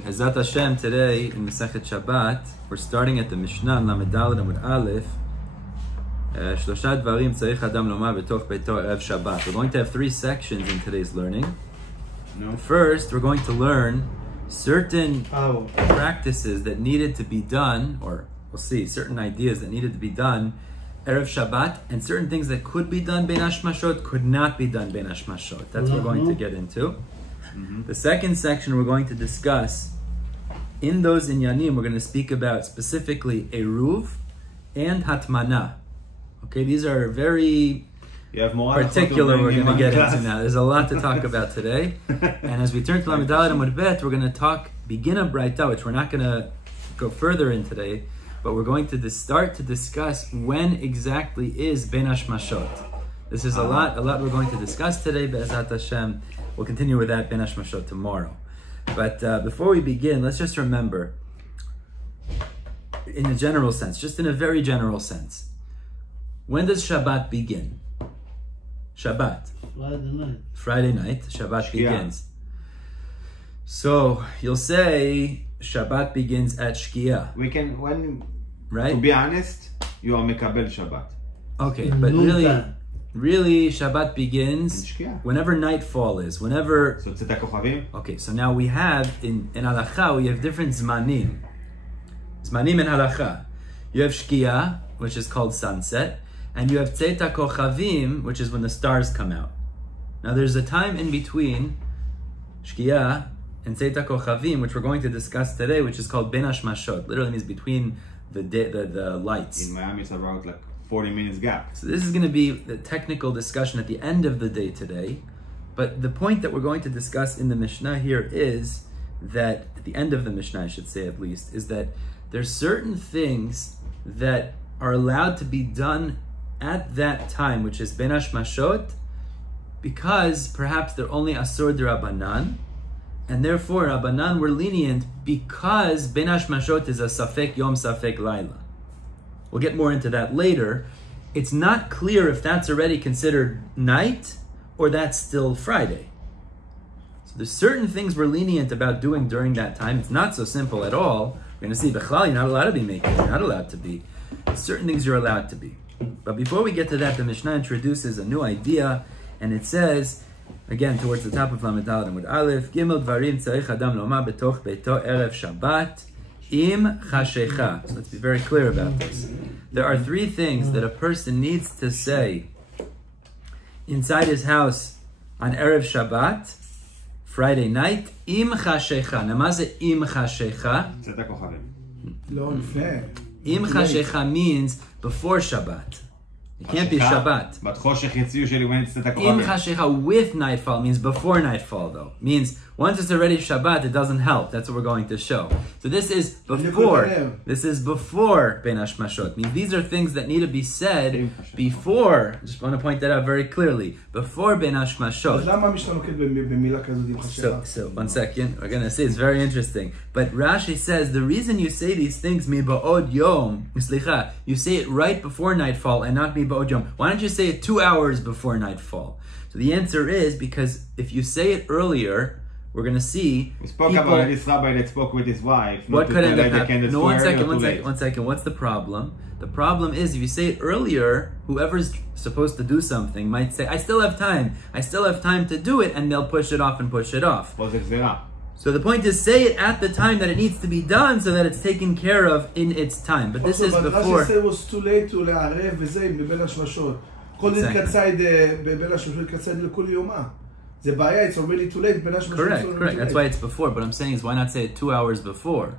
Ezat Hashem, today in Masechet Shabbat, we're starting at the Mishnah, Lamed Daled Amud Aleph. Shlosha dvarim tzarich adam lomar betoch beito Erev Shabbat. We're going to have three sections in today's learning. First, we're going to learn certain practices that needed to be done, or we'll see, certain ideas that needed to be done Erev Shabbat, and certain things that could be done bein hashmashot could not be done bein hashmashot. That's what we're going to get into. The second section we're going to discuss, in those inyanim, we're going to speak about specifically eruv and hatmana. Okay, these are very particular we're going to get into now. There's a lot to talk about today. And as we turn to Lamed Daled Amud Bet, we're going to begin a braita, which we're not going to go further in today, but we're going to start to discuss when exactly is bein hashmashot. This is a lot we're going to discuss today, Be'ezat Hashem. We'll continue with that bein hashmashot tomorrow. But before we begin, let's just remember, in a general sense, just in a very general sense, when does Shabbat begin? Shabbat. Friday night, Shabbat begins. So you'll say Shabbat begins at Shkia. Right? To be honest, you are mekabel Shabbat. Okay, but really Shabbat begins whenever nightfall is. Whenever. So tzeta kochavim. Okay, so now we have in halacha we have different zmanim. Zmanim in halacha. You have Shkia, which is called sunset, and you have tzeta kochavim, which is when the stars come out. Now there's a time in between Shkia and tzeta kochavim, which we're going to discuss today, which is called bein hashmashot. Literally means between the lights. In Miami, it's about like 40 minutes gap. So this is going to be the technical discussion at the end of the day today. But the point that we're going to discuss in the Mishnah here is that, at the end of the Mishnah I should say at least, is that there's certain things that are allowed to be done at that time, which is bein hashmashot, because perhaps they're only asur d'Rabbanan, and therefore Rabbanan were lenient because bein hashmashot is a safek yom safek laila. We'll get more into that later. It's not clear if that's already considered night or that's still Friday. So there's certain things we're lenient about doing during that time. It's not so simple at all. We're going to see, Bechlal, you're not allowed to be making, you're not allowed to be. Certain things you're allowed to be. But before we get to that, the Mishnah introduces a new idea, and it says, again, towards the top of Lamed Daled Amud Aleph, Gimel dvarim tzarich adam lomar betoch beito Erev Shabbat im chashecha. So let's be very clear about this. There are three things that a person needs to say inside his house on Erev Shabbat, Friday night, im chashecha. Now, what is im chashecha? Tzeta kochavim. Im chashecha means before Shabbat. It can't be Shabbat. But choshech it's usually when it's tzeta Im kochavim. chashecha with nightfall means before nightfall, though. Means once it's already Shabbat, it doesn't help. That's what we're going to show. So this is before. This is before bein hashmashot. Means these are things that need to be said before. I just want to point that out very clearly. Before bein hashmashot. So 1 second. We're going to see. It's very interesting. But Rashi says the reason you say these things miba'od yom. You say it right before nightfall and not miba'od yom. Why don't you say it 2 hours before nightfall? So the answer is because if you say it earlier, we're going to see. We spoke about this rabbi that spoke with his wife. What could end up happening? No, 1 second. What's the problem? The problem is if you say it earlier, whoever's supposed to do something might say, I still have time to do it, and they'll push it off. So the point is, say it at the time that it needs to be done so that it's taken care of in its time. But this is before. Rashi said it was too late to לערב וזה בבין השמשות. כל דין קצאי בבין השמשות קצאי לכל יומה. It's already too late. Correct. That's why it's before. But I'm saying is, why not say it 2 hours before?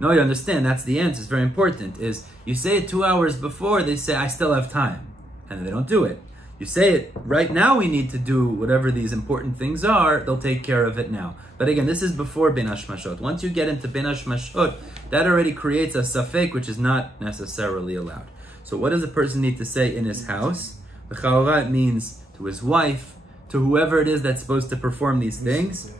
No, you understand. That's the answer. It's very important. Is you say it 2 hours before, they say, I still have time. And they don't do it. You say it, right now we need to do whatever these important things are, they'll take care of it now. But again, this is before bein hashmashot. Once you get into bein hashmashot, that already creates a safek, which is not necessarily allowed. So what does a person need to say in his house? It means to his wife, to whoever it is that's supposed to perform these things,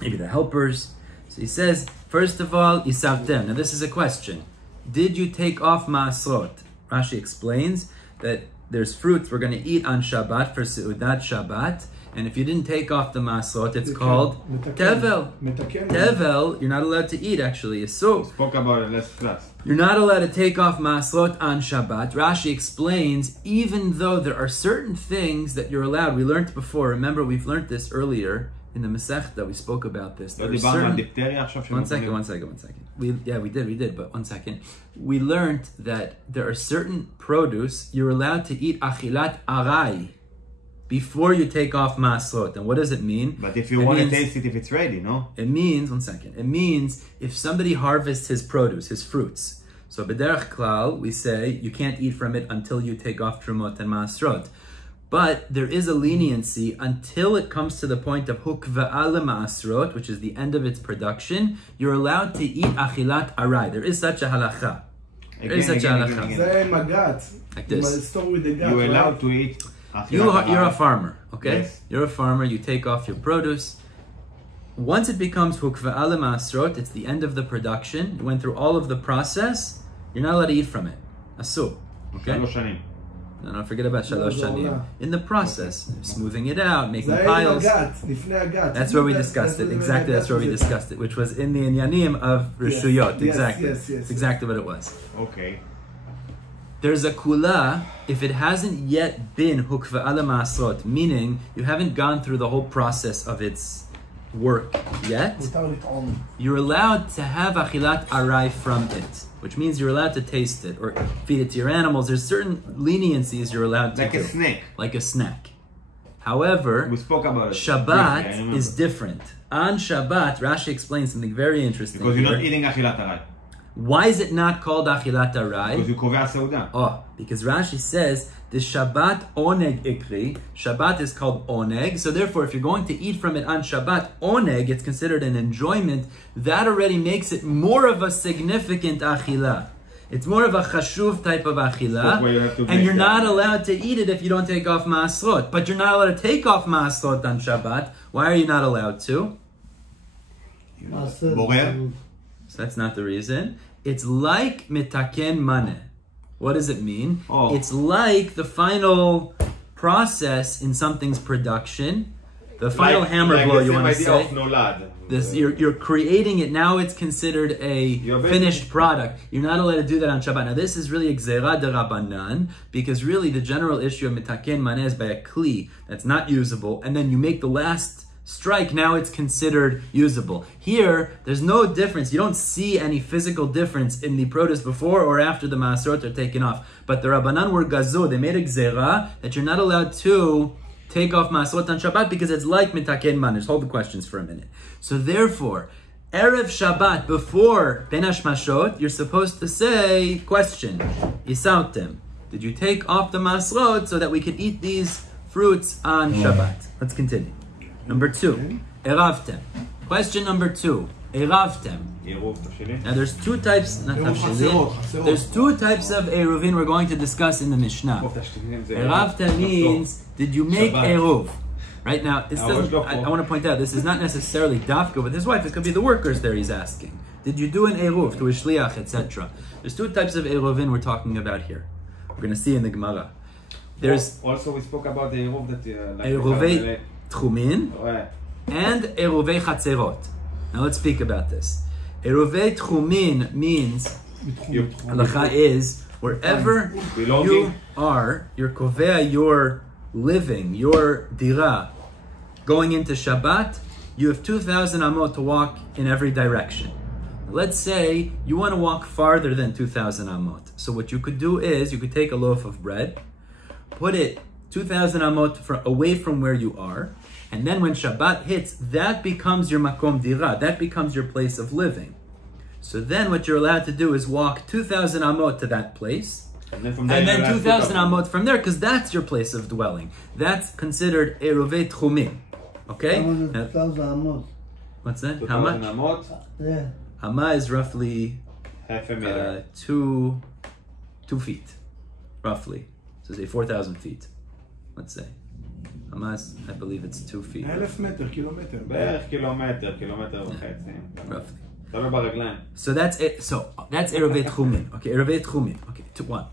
maybe the helpers. So he says, first of all, isavtem. Now this is a question. Did you take off ma'asrot? Rashi explains that there's fruits we're going to eat on Shabbat for Seudat Shabbat, And if you didn't take off the maslot, it's called tevel. Tevel, you're not allowed to eat actually. So, we spoke about it last class. You're not allowed to take off maslot on Shabbat. Rashi explains, even though there are certain things that you're allowed. We learned before, remember we've learned this earlier in the Masechta, we spoke about this. There are certain... One second. We did, but 1 second. We learned that there are certain produce you're allowed to eat achilat arai before you take off maslot. And what does it mean? But if you want to taste it, if it's ready, no? It means, 1 second, it means if somebody harvests his produce, his fruits. So b'derech klal, we say you can't eat from it until you take off trumot and maasrot. But there is a leniency until it comes to the point of hukva'a le'maasrot, which is the end of its production. You're allowed to eat achilat arai. There is such a halacha. There is such a halacha. Like this. You're allowed to eat. You're a farmer, okay? Yes. You're a farmer, you take off your produce. Once it becomes hukva'a le'maasrot, it's the end of the production. You went through all of the process, you're not allowed to eat from it. Asur, okay? No, forget about shalosh shanim. In the process, smoothing it out, making piles. That's where we discussed it. Exactly, that's where we discussed it, which was in the inyanim of Rishuyot. Exactly. That's exactly what it was. Okay. There's a kula if it hasn't yet been hukva'a le'maasrot, meaning you haven't gone through the whole process of its work yet. You're allowed to have achilat arai from it, which means you're allowed to taste it or feed it to your animals. There's certain leniencies you're allowed to do. Like a snack. Like a snack. However, we spoke about it. Shabbat is different. On Shabbat, Rashi explains something very interesting. Because you're not eating achilat arai. Why is it not called achilat arai? Because you kovea seuda. Oh, because Rashi says the Shabbat oneg ikri. Shabbat is called oneg, so therefore, if you're going to eat from it on Shabbat oneg, it's considered an enjoyment. That already makes it more of a significant achila. It's more of a chashuv type of achila, and you're not allowed to eat it if you don't take off maasrot. But you're not allowed to take off maasrot on Shabbat. Why are you not allowed to? Borer. So that's not the reason. It's like mitaken maneh. What does it mean? Oh. It's like the final process in something's production. The final hammer blow, you want to say. This, you're creating it, now it's considered a finished product. You're not allowed to do that on Shabbat. Now this is really gzera de rabbanan, because really the general issue of mitaken maneh is by a kli that's not usable, and then you make the last strike, now it's considered usable. Here, there's no difference. You don't see any physical difference in the produce before or after the maasrot are taken off. But the Rabbanan were gazu. They made a gzera that you're not allowed to take off maasrot on Shabbat because it's like mitaken maneh. Just hold the questions for a minute. So therefore, Erev Shabbat, before bein hashmashot, you're supposed to say, question, Yisautem, did you take off the maasrot so that we could eat these fruits on Shabbat? Let's continue. Number 2, eravtem. Question number 2, eravtem. Now there's two types, not tafshilin. There's two types of eruvin we're going to discuss in the Mishnah. Eravtem means, did you make eruv? Right now, this doesn't, I want to point out, this is not necessarily Dafka with his wife, it could be the workers there he's asking. Did you do an eruv to a shliach, etc.? There's two types of eruvin we're talking about here. We're going to see in the Gemara. There's also we spoke about the eruv that eiruvei techumin and eiruvei chatzerot. Now let's speak about this. Eiruvei techumin means, halacha is, wherever you are, your kovea, your living, your dira, going into Shabbat, you have 2,000 amot to walk in every direction. Let's say you want to walk farther than 2,000 amot. So what you could do is, you could take a loaf of bread, put it 2,000 amot away from where you are, and then when Shabbat hits, that becomes your makom dira, that becomes your place of living. So then what you're allowed to do is walk 2,000 amot to that place, and then 2,000 amot from there, because that's your place of dwelling. That's considered eiruvei techumin. Okay? What's that? How much? Yeah. Hama is roughly half a meter. 2 feet, roughly. So say 4,000 feet. Let's say. Hamas, I believe it's 2 feet. 1,000 מטר, קילומטר. בערך קילומטר, קילומטר וחצי. Roughly. תלוי ברגליים. So that's it. So that's eiruvei techumin. Okay, eiruvei techumin. Okay, 1.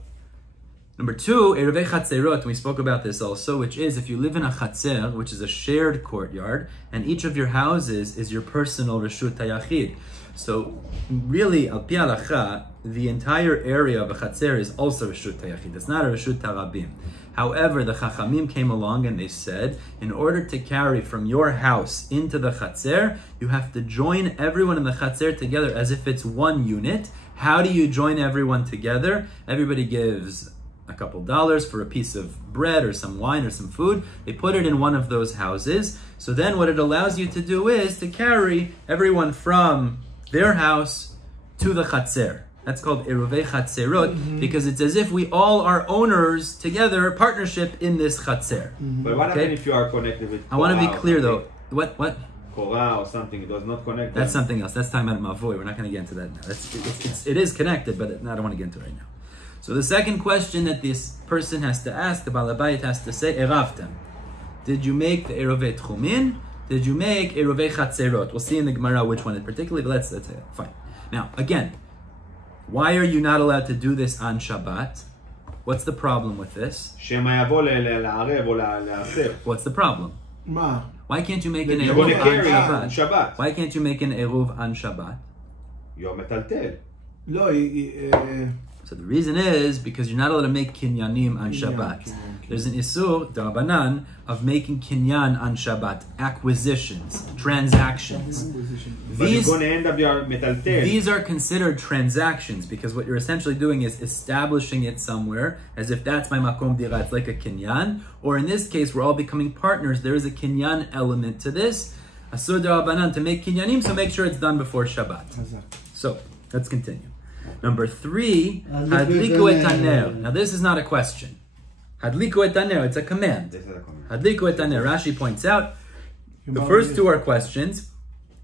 Number two, eiruvei chatzerot, we spoke about this also, which is if you live in a chatzer, which is a shared courtyard, and each of your houses is your personal reshut hayachid. So really, al pi halacha, the entire area of a chatzer is also reshut hayachid. It's not a reshut harabim. However, the chachamim came along and they said, in order to carry from your house into the chatzer, you have to join everyone in the chatzer together as if it's one unit. How do you join everyone together? Everybody gives a couple dollars for a piece of bread or some wine or some food. They put it in one of those houses. So then what it allows you to do is to carry everyone from their house to the chatzer. That's called eiruvei chatzerot, because it's as if we all are owners together, partnership in this chatzer. But what happens if you are connected with I want to be clear though. What? Korah or something, it does not connect. That's something else. That's talking about mavoi. We're not going to get into that now. It is connected, but I don't want to get into it right now. So the second question that this person has to ask, the Balabayit has to say, Eravtem. Did you make the eiruvei techumin? Did you make eiruvei chatzerot? We'll see in the Gemara which one in particular, but let's fine. Now, again, why are you not allowed to do this on Shabbat? What's the problem with this? What's the problem? Why can't you make an eruv on Shabbat? Why can't you make an eruv on Shabbat? So the reason is because you're not allowed to make kinyanim on Shabbat. There's an isur d'Rabbanan of making kinyan on Shabbat, acquisitions, transactions. These are considered transactions because what you're essentially doing is establishing it somewhere as if that's my makom dira, it's like a kinyan. Or in this case, we're all becoming partners. There is a kinyan element to this. Asur d'Rabbanan to make kinyanim, so make sure it's done before Shabbat. So let's continue. Number three, hadliku et haner. Now this is not a question. Hadliku et haner, it's a command. Hadliku et haner. Rashi points out, the first two are questions,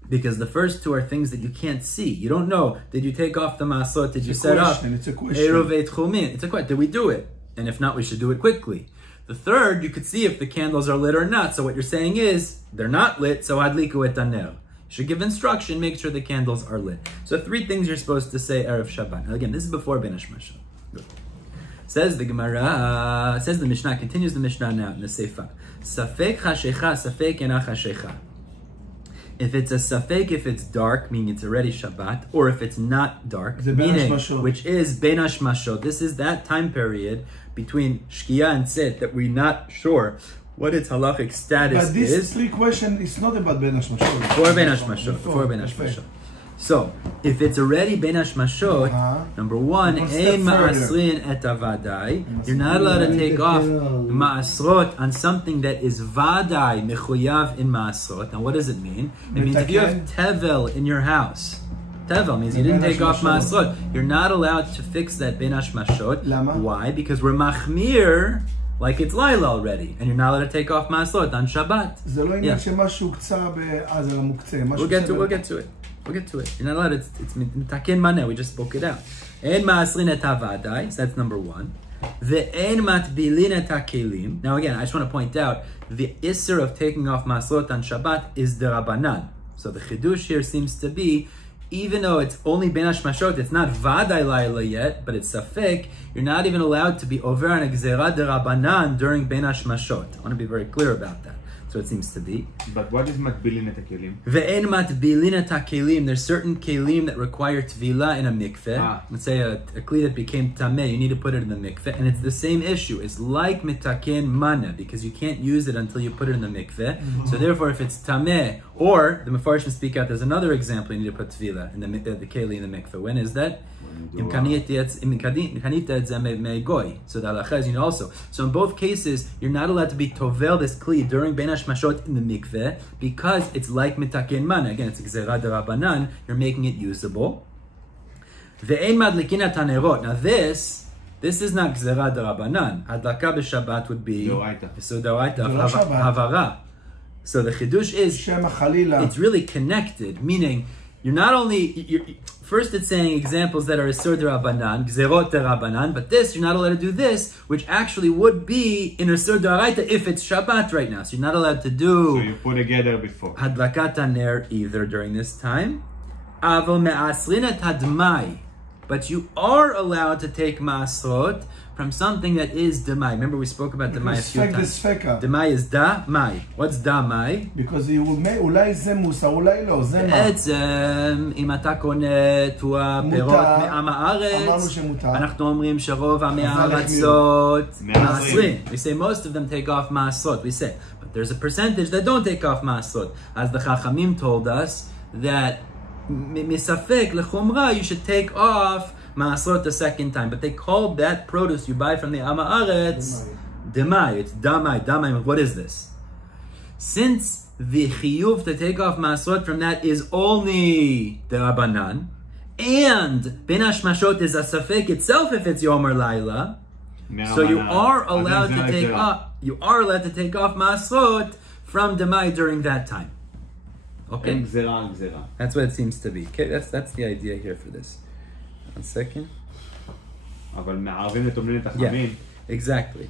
because the first two are things that you can't see. You don't know, did you take off the masot, did you set up eiruvei techumin? It's a question, did we do it? And if not, we should do it quickly. The third, you could see if the candles are lit or not. So what you're saying is, they're not lit, so hadliku et haner. You should give instruction, make sure the candles are lit. So three things you're supposed to say Erev Shabbat. Now again, this is before bein hashmashot. Says the Gemara, says the Mishnah, continues the Mishnah now in the Seifa. Safek hashecha, safek ena hashecha. If it's a safek, if it's dark, meaning it's already Shabbat, or if it's not dark, meaning, which is bein hashmashot. This is that time period between Shkia and Tzit that we're not sure what its halachic status is. But this three question is not about bein hashmashot. Before bein hashmashot. Before bein hashmashot. So, if it's already bein hashmashot, number one, ein ma'asrin et avadai. You're not allowed to take off ma'asrot on something that is vadai mechuyav in ma'asrot. Now, what does it mean? It means if you have tevel in your house, tevel means you didn't take off ma'asrot. You're not allowed to fix that bein hashmashot. Why? Because we're machmir. Like it's Laila already, and you're not allowed to take off Maslot on Shabbat. We'll get to it. You're not allowed. It's mitaken maneh. We just spoke it out. En ma'asrin et havadai. So that's number one. The en matbilin et hakelim. Now again, I just want to point out the isser of taking off Maslot on Shabbat is the Rabbanan. So the chidush here seems to be, even though it's only bein hashmashot, it's not vadai laila yet, but it's safek, you're not even allowed to be over an gzera derabanan during bein hashmashot. I want to be very clear about that. So it seems to be. But what is matbilin et hakelim? Ve'en matbilin et hakelim. There's certain kelim that require tvila in a mikveh. Let's say a kli that became tameh, you need to put it in the mikveh, and it's the same issue. It's like mitaken mana, because you can't use it until you put it in the mikveh. So therefore, if it's tameh, or the Mefarshim speak out, there's another example, you need to put tvila in the keli in the mikveh. When is that? So the halacha is also. So in both cases, you're not allowed to be tovel this kli during bein hashmashot in the mikveh because it's like mitaken mana. Again, it's gzera derabanan. You're making it usable. Ve'ein madlikin tanerot. Now this is not gzera derabanan. Hadlaka b'Shabbat would be doraita havara. So the chidush is it's really connected, meaning you're not only first it's saying examples that are isur derabanan, gzerot derabanan, but this you're not allowed to do this, which actually would be in isur deraita if it's Shabbat right now. So you're not allowed to do. So you put together before hadlakat haner either during this time. Aval me'asrin et hadmai, But you are allowed to take masrot from something that is demai. Remember we spoke about demai a few times. Demai is da-mai. What's da-mai? Because אולי זה מוסר, אולי לא, זה מה? בעצם, אם אתה קונה פירות מעם הארץ, אנחנו אומרים שרוב עמי הארצות מעשרים. We say most of them take off masrot. We say, but there's a percentage that don't take off masrot. As the Chachamim told us that misafek lechumra, you should take off masrot the second time, but they called that produce you buy from the Am Haaretz demai. It's damai. Damai. What is this? Since the chiyuv to take off masrot from that is only the abanan, and bein hashmashot is a safek itself if it's Yom or Laila, so you are allowed to take off. You are allowed to take off masrot from demai during that time. Okay, that's what it seems to be. Okay, that's the idea here for this. 1 second. Yeah, exactly.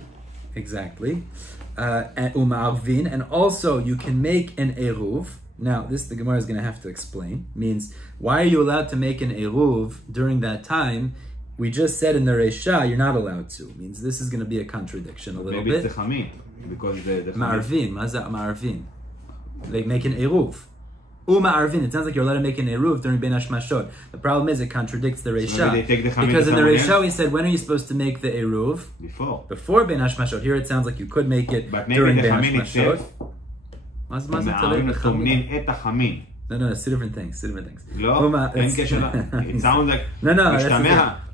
And also you can make an eruv. Now this the Gemara is going to have to explain. Means why are you allowed to make an eruv during that time? We just said in the Reisha you're not allowed to. Means this is going to be a contradiction a little bit. Maybe it's techumin because the ma'arvin. Mazat ma'arvin. Like make an eruv. Ma'arvin. It sounds like you're allowed to make an eruv during bein hashmashot. The problem is it contradicts the Reisha. Because in the Reisha we said, when are you supposed to make the eruv? Before bein hashmashot. Here it sounds like you could make it during bein hashmashot. No, it's two different things. It sounds like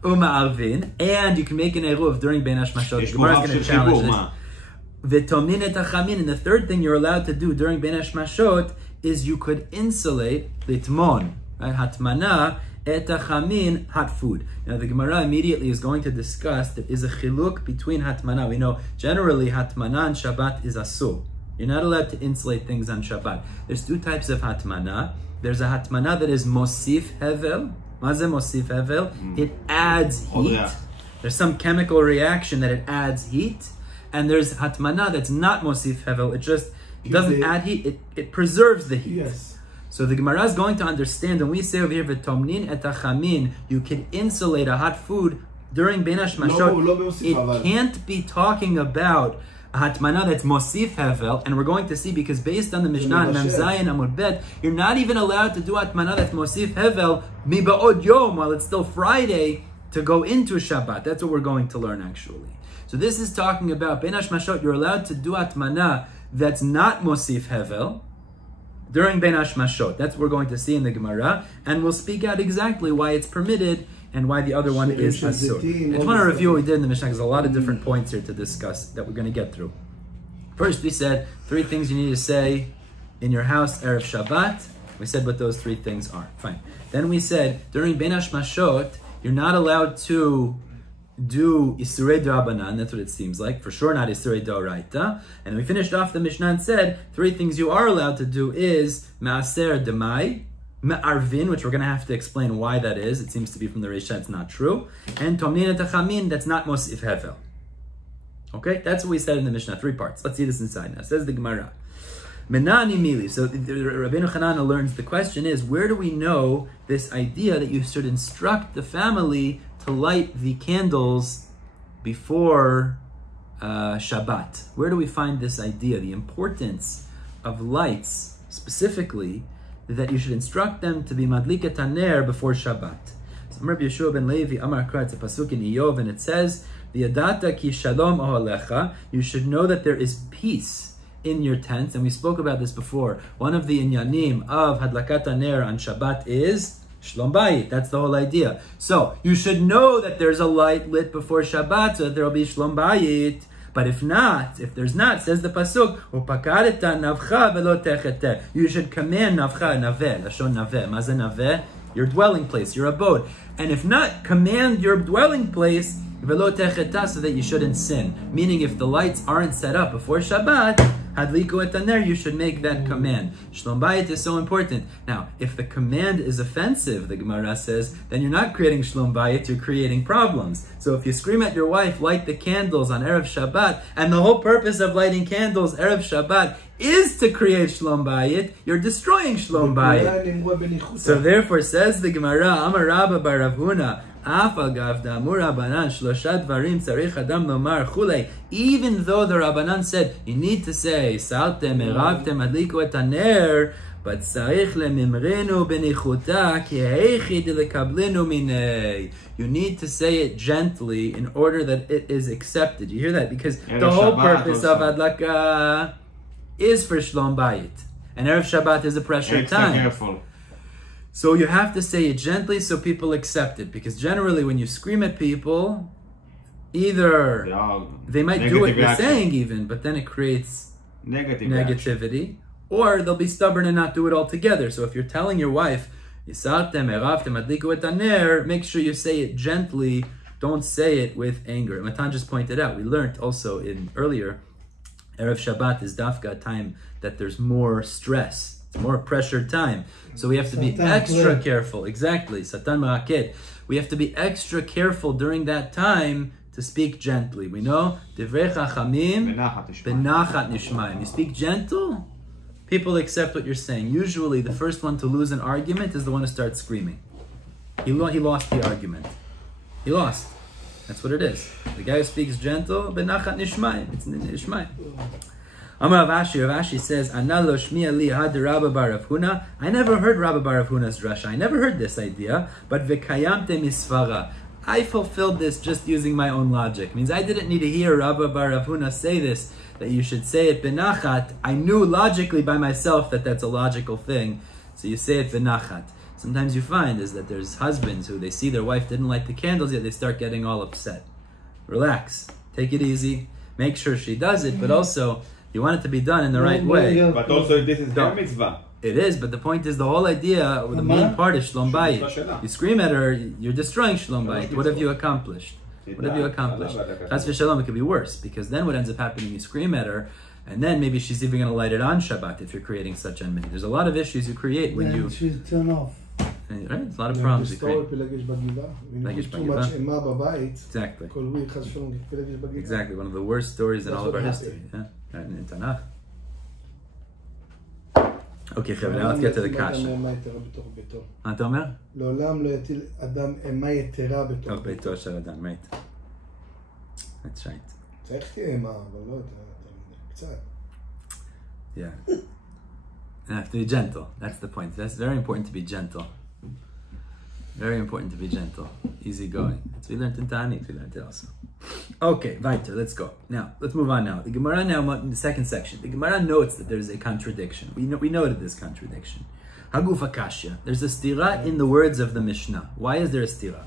Ma'arvin, and you can make an eruv during bein hashmashot. The Gemara is going to challenge this. And the third thing you're allowed to do during bein hashmashot is you could insulate litmon, right? Hatmana, techumin, hot food. Now the Gemara immediately is going to discuss that is a chiluk between hatmana. We know generally hatmana on Shabbat is asur. You're not allowed to insulate things on Shabbat. There's two types of hatmana. There's a hatmana that is mosif hevel. Maze mosif hevel. It adds heat. There's some chemical reaction that it adds heat. And there's hatmana that's not mosif hevel. It just doesn't add heat, it preserves the heat. Yes. So the Gemara is going to understand when we say over here, v'tomnin et techumin, you can insulate a hot food during bein hashmashot. It can't be talking about a hatmana that's mosif hevel, and we're going to see because based on the Mishnah, Mem Zayin Amud Bet, you're not even allowed to do hatmana that's mosif hevel miba'od yom while it's still Friday to go into Shabbat. That's what we're going to learn actually. So this is talking about bein hashmashot. You're allowed to do hatmana that's not mosif hevel during bein hashmashot. That's what we're going to see in the Gemara, and we'll speak out exactly why it's permitted and why the other one is asur. I just want to review what we did in the Mishnah because there's a lot of different points here to discuss that we're going to get through. First, we said 3 things you need to say in your house Erev Shabbat. We said what those 3 things are. Fine. Then we said during bein hashmashot you're not allowed to do isurei d'Rabbanan, that's what it seems like. For sure not isurei d'Oraita. And we finished off the Mishnah and said 3 things you are allowed to do is ma'aser demai, ma'arvin, which we're going to have to explain why that is. It seems to be from the Reisha, it's not true. And tomnin et techumin, that's not mosif hevel. Okay, that's what we said in the Mishnah, 3 parts. Let's see this inside now. Says the Gemara. Menani mili. So Rabbeinu Hanana learns the question is, where do we know this idea that you should instruct the family to light the candles before Shabbat? Where do we find this idea, the importance of lights, specifically, that you should instruct them to be madliket haner before Shabbat? So Rabbi Yeshua ben Levi, Amar Kra, it's a pasuk in Iyov, and it says, V'yadata ki shalom ohalecha, you should know that there is peace in your tents, and we spoke about this before. One of the inyanim of hadlakat haner on Shabbat is Shlom Bayit. That's the whole idea. So you should know that there's a light lit before Shabbat, so that there will be Shlom Bayit. But if there's not, says the pasuk, Upakareta navcha velo techete. You should command navcha, naveh, lashon naveh. Maze naveh? Your dwelling place, your abode. And if not, command your dwelling place velo techeta, so that you shouldn't sin. Meaning, if the lights aren't set up before Shabbat, Hadliku et haner, you should make that command. Shlom Bayit is so important. Now, if the command is offensive, the Gemara says, then you're not creating Shlom Bayit, you're creating problems. So if you scream at your wife, light the candles on Erev Shabbat, and the whole purpose of lighting candles Erev Shabbat is to create shlom bayit, you're destroying shlom bayit. So therefore, says the Gemara, Amar Rabba bar Rav Huna, even though the Rabbanan said you need to say saltem eravtem adliku et haner, but you need to say it gently in order that it is accepted. You hear that? Because the whole purpose of adlaka is for shlom bayit, and Erev Shabbat is a pressure time. Careful. So you have to say it gently so people accept it. Because generally when you scream at people, either they might do what you're saying even, but then it creates negativity, or they'll be stubborn and not do it altogether. So if you're telling your wife, make sure you say it gently, don't say it with anger. Matan just pointed out, we learned also in earlier, Erev Shabbat is dafka, a time that there's more stress. More pressured time, so we have to be extra careful. Exactly, Satan Maraket. We have to be extra careful during that time to speak gently. We know Divrei Chachamim benachat nishmayim. You speak gentle, people accept what you're saying. Usually, the first one to lose an argument is the one who starts screaming. He lost the argument. He lost. That's what it is. The guy who speaks gentle, benachat nishmayim. It's nishmayim. Amar Rav Ashi says, Ana lo shmiya li had Rabba bar Rav Huna. I never heard Rabba bar Rav Huna's drasha. I never heard this idea. But v'kayamte misvara. I fulfilled this just using my own logic. It means I didn't need to hear Rabba bar Rav Huna say this, that you should say it benachat. I knew logically by myself that that's a logical thing. So you say it benachat. Sometimes you find is that there's husbands who they see their wife didn't light the candles yet, they start getting all upset. Relax. Take it easy. Make sure she does it, but also you want it to be done in the right way. But also this is her mitzvah. It is, but the point is the whole idea, or the main part is shlom bayit. You scream at her, you're destroying shlom bayit. What have you accomplished? What have you accomplished? Chas v'shalom, it could be worse, because then what ends up happening, you scream at her, and then maybe she's even going to light it on Shabbat if you're creating such enmity. There's a lot of issues you create when you... She's turn off. Right? There's a lot of problems you create. Exactly. Exactly. One of the worst stories in all of our history. Yeah. In Tanakh. Okay, חבר'ה, now let's get to the kasha. מה אתה אומר? לעולם לא יטיל אדם אימה יתרה בתוך ביתו של אדם, right. That's right. צריך תהיה אימה, אבל לא קצת. Yeah. You have to be gentle. That's the point. That's very important to be gentle. Very important to be gentle. Easy going. That's we learned in Ta'anit. We learned it also. Okay, weiter. Let's go. Now, let's move on now. The Gemara now, in the second section. The Gemara notes that there's a contradiction. We noted this contradiction. Haguf Akashya. There's a stira in the words of the Mishnah. Why is there a stira?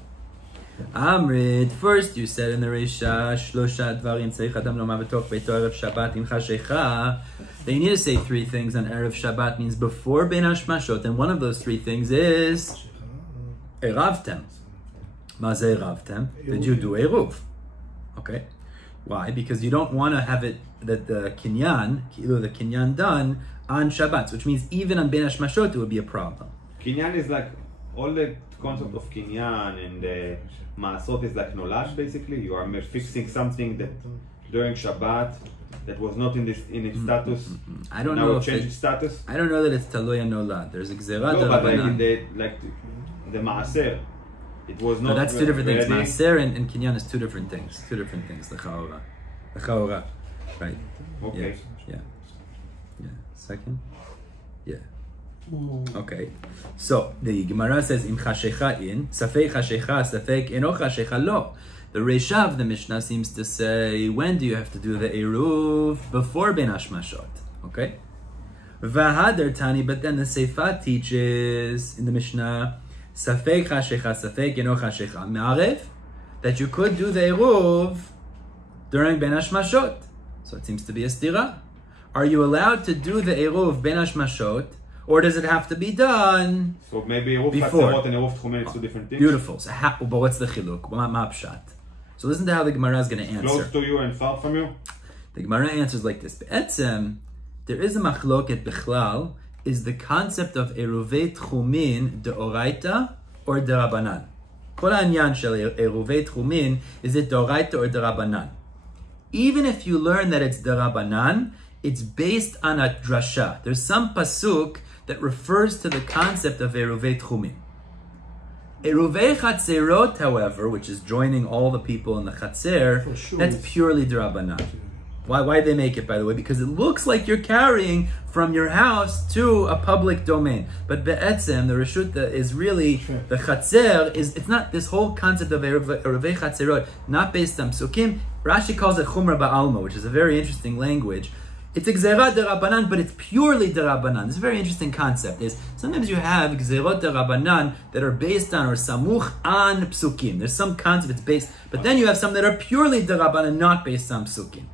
Amrid, first you said in the Reisha, Shlosha Dvarim Tzarich Adam Lomar B'toch Beito Erev Shabbat Im Chashecha. They need to say three things on Erev Shabbat, means before bein hashmashot, and one of those three things is eravtem. Ma ze eravtem? Did you do eruv? Okay. Why? Because you don't want to have it that the kinyan done on Shabbat, which means even on bein hashmashot it would be a problem. Kinyan is like all the concept of kinyan and ma'asot is like nolash basically. You are fixing something that during Shabbat that was not in its status. I don't know if change status. I don't know that it's taloya nolad. There's a gzera. No, but like the maaser, it was not. No, that's two different things. Maaser and kinyan is two different things. Two different things. L'chaora, right? Okay. Yeah. Second. Yeah. Okay. So the Gemara says im chashecha in safek chashecha safek eno chashecha lo. The Reisha of the Mishnah seems to say, when do you have to do the eruv? Before bein hashmashot. Okay? V'hadar tani, but then the Seifa teaches in the Mishnah, safek chashecha, safek eno chashecha, me'aref, that you could do the eruv during bein hashmashot. So it seems to be a stira. Are you allowed to do the eruv bein hashmashot, or does it have to be done so maybe eruv before? And eruv techumin is two different things. Beautiful. So but what's the chiluk? Ma'apshat. So listen to how the Gemara is going to answer. Close to you and far from you? The Gemara answers like this. Be'etzem, there is a machloket bichlal, is the concept of eiruvei techumin deoraita or derabanan. Kol ha'anyan shel eiruvei techumin, is it deoraita or derabanan? Even if you learn that it's derabanan, it's based on a drasha. There's some pasuk that refers to the concept of eiruvei techumin. Eiruvei chatzerot, however, which is joining all the people in the chatzer, sure. that's purely d'Rabbanan. Why they make it, by the way? Because it looks like you're carrying from your house to a public domain. But be'etzem, the reshuta is really, the chatzer, it's not this whole concept of eiruvei chatzerot, not based on psukim. Rashi calls it chumra ba'alma, which is a very interesting language. It's a gzerah d'Rabbanan, but it's purely d'Rabbanan. This is a very interesting concept. Is sometimes you have gzerot d'Rabbanan that are based on or samuch on psukim. There's some concept it's based, but then you have some that are purely d'Rabbanan, not based on psukim.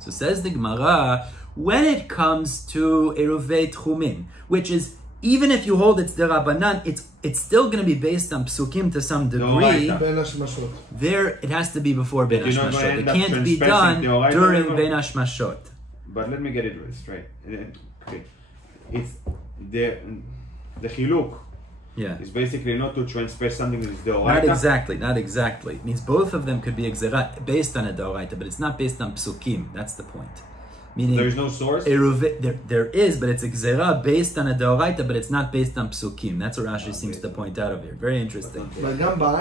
So says the Gemara, when it comes to eiruvei techumin, which is, even if you hold it's d'Rabbanan, it's still going to be based on psukim to some degree. There, it has to be before bein hashmashot. It can't be done during bein hashmashot. But let me get it straight. Okay. It's the chiluk. Yeah. It's basically not to transfer something that is deoraita. Not exactly. It means both of them could be exerat based on a deoraita, but it's not based on psukim. That's the point. Meaning there is no source? There is, but it's exera based on a deoraita, but it's not based on psukim. That's what Rashi seems to point out over here. Very interesting.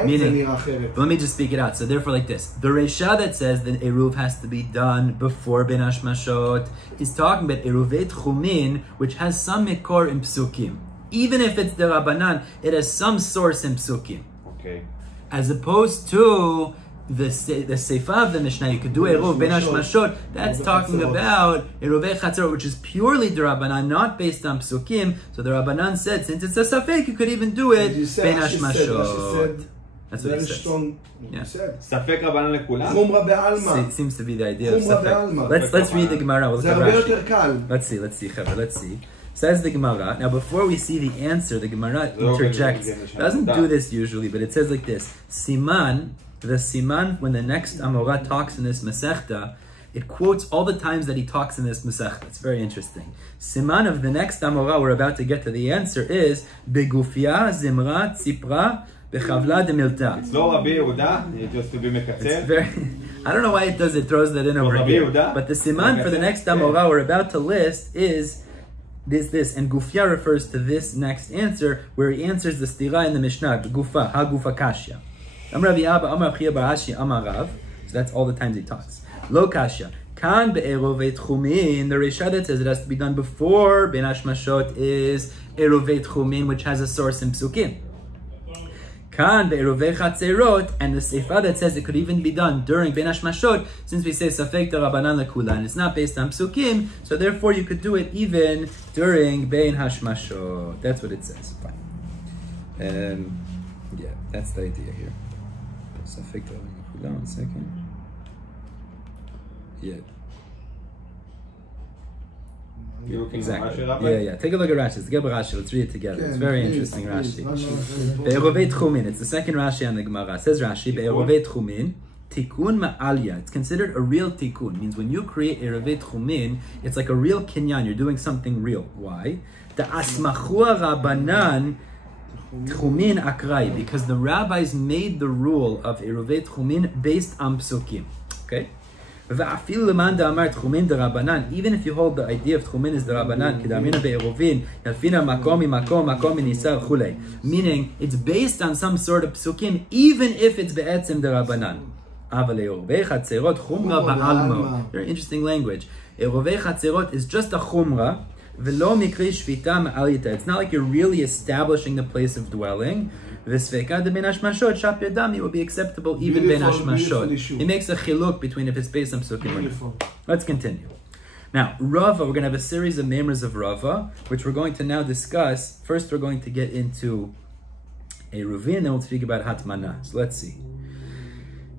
Meaning, let me just speak it out. So therefore like this. The Resha that says that eruv has to be done before bein hashmashot is talking about eruvei techumin, which has some mikor in psukim. Even if it's d'Rabbanan, it has some source in psukim. Okay. As opposed to the Seifa of the Mishnah, you could do eruv bein hashmashot. That's talking about eiruvei chatzerot, which is purely d'Rabbanan, not based on psukim. So the Rabbanan said, since it's a safek, you could even do it bein hashmashot. That's what he says. Yeah. Safek Rabbanan lekulam. Chumra be'alma. It seems to be the idea of safek. Let's read the Gemara. We'll look at Rashi. Let's see. Says the Gemara. Now, before we see the answer, the Gemara interjects. It doesn't do this usually, but it says like this: Siman, the Siman, when the next Amora talks in this Masechta, it quotes all the times that he talks in this Masechta. It's very interesting. Siman of the next Amora, we're about to get to the answer, is Begufia Zimra Tzipra Bechavla de Milta. It's no Rabbi Yehuda, just to be mekatzer. I don't know why it does. It throws that in over here. But the Siman for the next Amora we're about to list is this, and Gufia refers to this next answer, where he answers the stira in the Mishnah, Gufa, ha Gufa Kashya. Amar Rav Abba, Amar Chia Barashi, Amar Rav. So that's all the times he talks. Lo Kashya. Kan be'eiruvei techumin, the Resha that says it has to be done before bein hashmashot is eiruvei techumin, which has a source in psukim. Kan be'eiruvei chatzerot, and the Seifa that says it could even be done during bein hashmashot, since we say safek d'Rabbanan lekulan, it's not based on psukim, so therefore you could do it even during bein hashmashot. That's what it says. Fine. Yeah, that's the idea here. Safek d'Rabbanan lekulan. 1 second. Yeah. Exactly. Yeah. Take a look at Rashi. Let's get Rashi. Let's read it together. It's very interesting, Rashi. Be'eiruvei techumin. It's the second Rashi on the Gemara. It says Rashi, be'eiruvei techumin, tikun ma'alya. It's considered a real tikun. It means when you create eiruvei techumin, it's like a real kinyan. You're doing something real. Why? The asmachua rabbanan techumin akrai. Because the rabbis made the rule of eiruvei techumin based on psukim. Okay? Even if you hold the idea of techumin is d'Rabbanan, meaning it's based on some sort of psukim, even if it's be'etzem d'Rabbanan. Very interesting language. Eiruvei chatzerot is just a chumra. It's not like you're really establishing the place of dwelling. V'sveka de bein hashmashot shap yadami will be acceptable even bein hashmashot. He makes a chiluk between if it's based on psukim or not. Let's continue. Now, Rava, we're going to have a series of memers of Rava, which we're going to now discuss. First, we're going to get into eiruvei, and then we'll speak about hatmana. So let's see.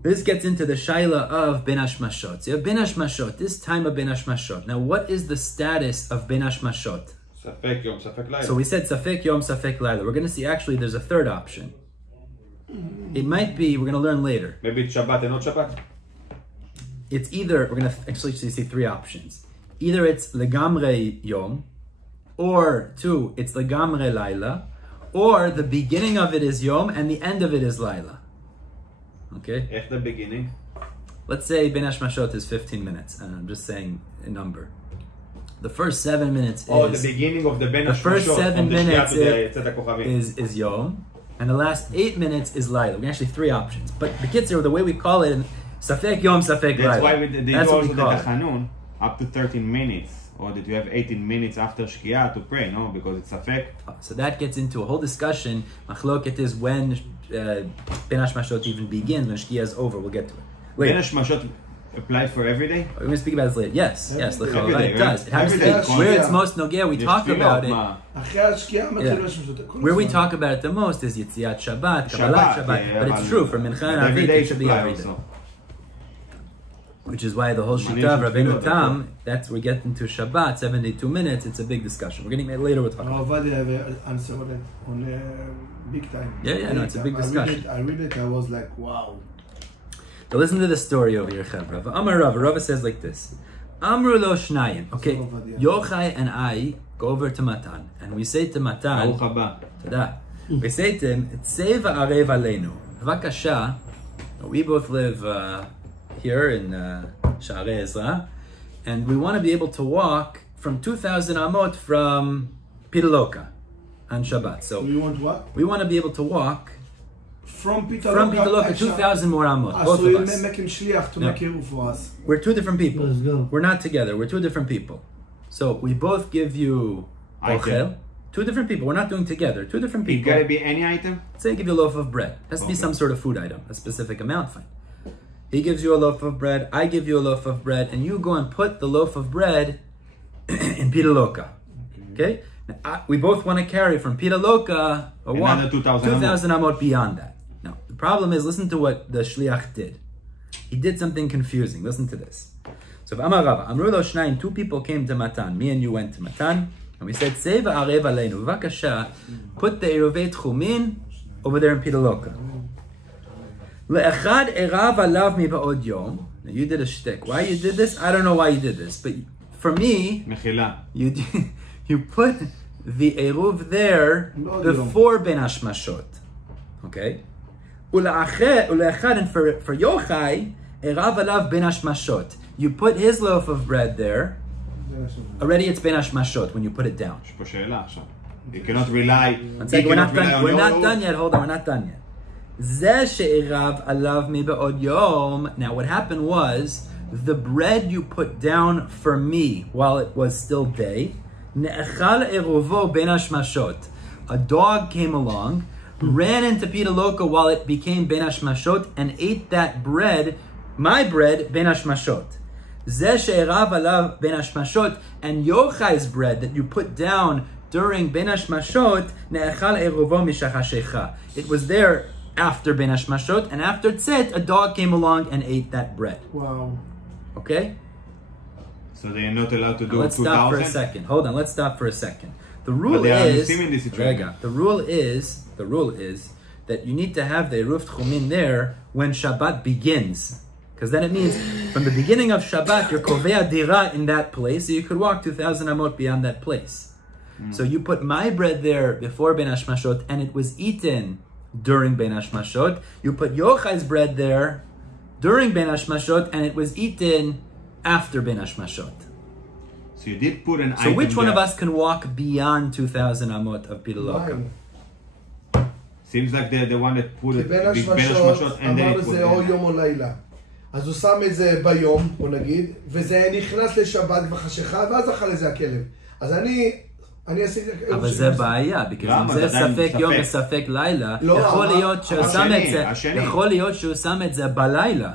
This gets into the shaila of bein hashmashot. So you have bein hashmashot, this time of bein hashmashot. Now, what is the status of bein hashmashot? Safek yom, safek laila. So we said safek yom, safek laila. We're going to see actually there's a third option. It might be, we're going to learn later. Maybe it's Shabbat and not Shabbat? It's either, we're going to actually see 3 options. Either it's legamre yom, or 2, it's legamre laila, or the beginning of it is yom and the end of it is laila. Okay? At the beginning? Let's say bein hashmashot is 15 minutes, and I'm just saying a number. The first 7 minutes Or is... the beginning of the bein The first hashmashot, 7 from the minutes shkia to the kochavim. is Yom. And the last 8 minutes is Laila. We actually 3 options. But the Kitzur, the way we call it, Safek Yom, Safek Laila. That's why they do That's what also we the call it. tachanun up to 13 minutes. Or that you have 18 minutes after shkia to pray, no? Because it's Safek. So that gets into a whole discussion. Machloket is when bein hashmashot even begins, when Shkia is over. We'll get to it Bein later. hashmashot applies for every day? We're going to speak about this later. Yes, Every yes, day. l'chol, Every day, it does. It happens Every to day. be where it's most nogea. We talk about it. אחרי השקיעה מתחיל השמשות. Where we talk about it the most is Yitziat Shabbat, Kabbalat Shabbat, Shabbat. yeah, but it's true for Mincha and every Avit. day It should be supply every day. also. Which is why the whole Shita of Rabbeinu Tam, that's we get into Shabbat, 72 minutes. It's a big discussion. We're getting later. We'll talk about it. Rabbi have answer on it on big time. Yeah, no, it's a big discussion. I read it. I was like, wow. So listen to the story over here, Chav. Amar Rava says like this. Amru lo shnayim. Okay, Yochai and I go over to Matan, and we say to Matan, Baruch haba. Tada. We say to him, Tzei va'arev aleinu. Vakasha. We both live here in Sha'arei Ezra, and we want to be able to walk from 2,000 amot from Pitaloka on Shabbat. So We want what? we want to be able to walk From Pitaloka. from Pitaloka 2,000 more amot. Both So of you us. make him shliach to Yeah. make eruv for us. We're 2 different people. Let's go. We're not together. We're 2 different people. So we both give you Item. ochel. 2 different people. We're not doing together. 2 different It people. gotta be any item? Say I give you a loaf of bread. Has to be Okay. some sort of food item, a specific amount, fine. He gives you a loaf of bread, I give you a loaf of bread, and you go and put the loaf of bread in Pitaloka. Okay? Now, we both want to carry from Pitaloka a walk Another 2,000 2,000 amot beyond that. Now, the problem is, listen to what the shliach did. He did something confusing. Listen to this. So, Amar Rava, Amru lo shnayim, 2 people came to Matan. Me and you went to Matan. And we said, Sei va'arev aleinu, vakasha, put the eiruvei techumin over there in Pitaloka. Le'echad erav alav mi ba'od yom. Now you did a shtick. Why you did this? I don't know why you did this. But for me, Mechila. you put the eruv there before bein hashmashot. Okay? Ule'echad, and for Yochai, erav alav bein hashmashot. You put his loaf of bread there. Already it's bein hashmashot when you put it down. יש פה שאלה עכשיו. You cannot rely. One second, we're not done. We're not done yet. Hold on, we're not done yet. Zeh she'erav alav mi ba'od yom. Now, what happened was the bread you put down for me while it was still day. Ne'echal eruvo bein hashmashot. A dog came along, ran into Pitaloka while it became bein hashmashot, and ate that bread, my bread, bein hashmashot. Zeh she'erav alav bein hashmashot, and Yochai's bread that you put down during bein hashmashot, ne'echal eruvo mishachashecha. It was there after bein hashmashot, and after tzet, a dog came along and ate that bread. Wow. Okay? So they are not allowed to Now do let's stop for a 2,000? second. Hold on, let's stop for a second. The rule they are is, Muslim in this situation. Rega, the rule is that you need to have the eruv techumin there when Shabbat begins. Because then it means from the beginning of Shabbat, you're kovea dira in that place, so you could walk 2,000 amot beyond that place. So you put my bread there before bein hashmashot, and it was eaten during bein hashmashot. You put Yochai's bread there during bein hashmashot, and it was eaten after bein hashmashot. So you did put an item So which one there. of us can walk beyond 2,000 amot of Pitaloka? Seems like they're the one that put it בין בין השמשות, השמשות and then אמרנו it put זה או יום או לילה. אז הוא שם את זה ביום, בוא נגיד, וזה נכנס לשבת בחשיכה, ואז אכל לזה הכלב. אז אני עשיתי... אבל זה בעיה, כי אם למה? זה זה עדיין ספק יום ספק. וספק לילה, לא, יכול אבל- להיות שהוא אבל שם את השני, זה, השני. יכול להיות שהוא שם את זה בלילה.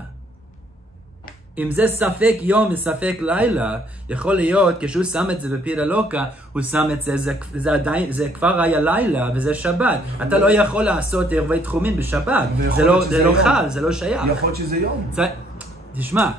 אם זה ספק יום וספק לילה, יכול להיות כשהוא שם את זה בפירלוקה, הוא שם את זה, זה עדיין, זה כבר היה לילה וזה שבת. אתה לא יכול לעשות ערבי תחומין בשבת. זה לא חל, זה לא שייך. יכול להיות שזה יום. תשמע,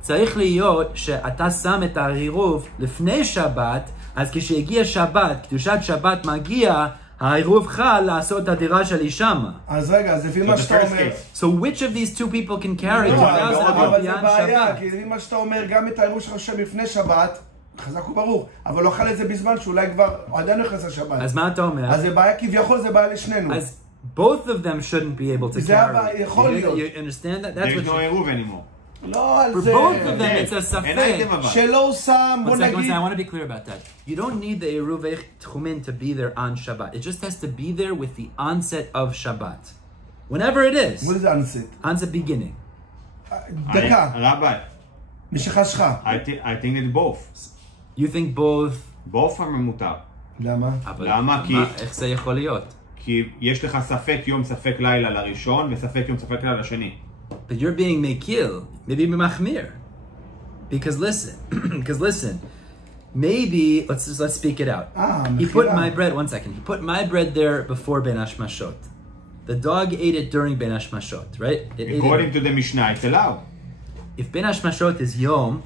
צריך להיות שאתה שם את העירוב לפני שבת, אז כשהגיע שבת, קדושת שבת מגיע, העירוב חל לעשות את הדירה שלי שמה. אז רגע, אז לפי מה שאתה אומר... So which of these 2 people can carry 2,000 אבל זה beyond בעיה, שבת? כי לפי מה שאתה אומר, גם את העירוב שלך שם לפני שבת, חזק וברור, אבל לא אכל את זה בזמן שאולי כבר עדיין נכנס לשבת. אז מה אתה אומר? אז זה בעיה, כביכול זה בעיה לשנינו. אז both of them shouldn't be able to זה carry. הבעיה, יכול להיות. You understand that? That's There's no what eruv anymore. לא על For זה. both of them, it's a אין אייטם safek. אבל. שלא שם, בוא One second, נגיד... I want to be clear about that. You don't need the eiruvei techumin to be there on Shabbat. It just has to be there with the onset of Shabbat. Whenever it is. What is the onset? Onset beginning. דקה, Rabbi, משכה שלך. I think it's both. You think both... both הממותר. למה? אבל למה? כי- איך זה יכול להיות? כי יש לך ספק יום ספק לילה לראשון וספק יום ספק לילה לשני. But you're being mekil, maybe machmir. Because listen, maybe, let's speak it out. He put מחילה. my bread, one second, he put my bread there before bein hashmashot. The dog ate it during bein hashmashot, right? It ate According it. to the Mishnah, it's allowed. If bein hashmashot is yom,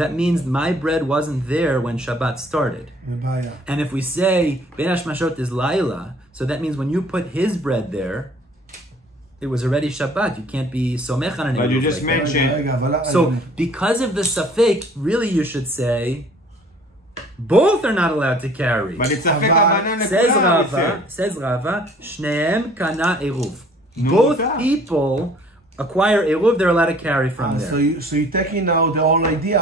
that means my bread wasn't there when Shabbat started. בבעיה. And if we say bein hashmashot is laila, so that means when you put his bread there, it was already Shabbat. You can't be somech on an But you eruv just like that. mentioned... רגע, אבל... So, because of the safek, really you should say, both are not allowed to carry. but it's ספק רבנן Says לכולם, he Rava, said. Shneem kana eruv. No, Both that. people acquire eruv, they're allowed to carry from there. So you're taking now the whole idea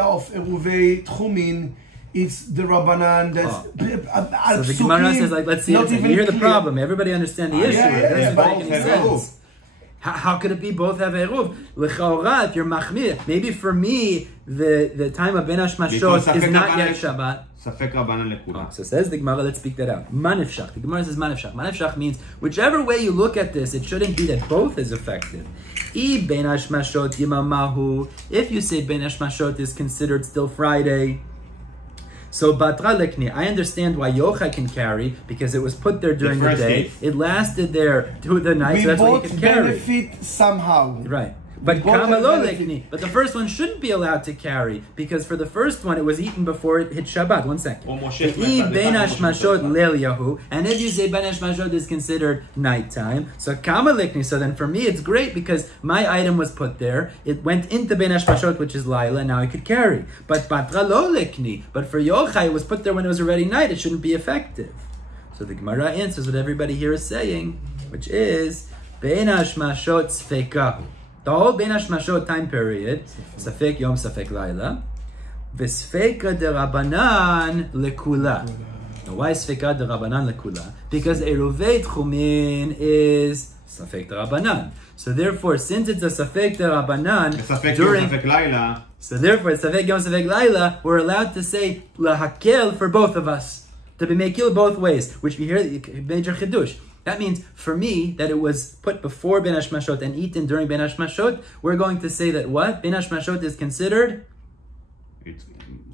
of eiruvei techumin. It's the Rabbanan that's So the Gemara says, like, let's see, you hear the problem. Everybody understand the issue. It doesn't both make any have sense. eruv. How could it be both have eruv? L'chaora, if you're machmir, maybe for me, the time of bein hashmashot is not yet Shabbat. ספק רבנן לכולם. So says the Gemara, let's speak that out. Manifshach. The Gemara says manifshach. Manifshach means whichever way you look at this, it shouldn't be that both is effective. I bein hashmashot yimamahu. If you say bein hashmashot is considered still Friday, so batra lekni, I understand why Yochai can carry because it was put there during the day. day. It lasted there through the night, we so that's why you both can carry. benefit somehow. Right. But both have kamalo benefit. lekni. But the first one shouldn't be allowed to carry because for the first one it was eaten before it hit Shabbat. 1 second. או מושך Ve'i מאחד bein אחד, hashmashot מושך leil yahu, and if you say bein hashmashot is considered nighttime, so kama likni. So then for me it's great because my item was put there. It went into bein hashmashot, which is laila. Now I could carry. But batra lo likni. But for Yochai, it was put there when it was already night. It shouldn't be effective. So the Gemara answers what everybody here is saying, which is bein hashmashot sfekahu. The whole bein hashmashot time period, safek yom, safek laila, v'sfeka derabanan lekula. Now, why sfeka derabanan lekula? Because eiruvei techumin is safek derabanan. So therefore, since it's a safek derabanan ספק יום ספק לילה. so therefore, it's safek yom, safek laila, we're allowed to say lahakel for both of us, to be mekil both ways, which we hear major chidush. That means, for me, that it was put before bein hashmashot and eaten during bein hashmashot, we're going to say that what? Bein hashmashot is considered? It's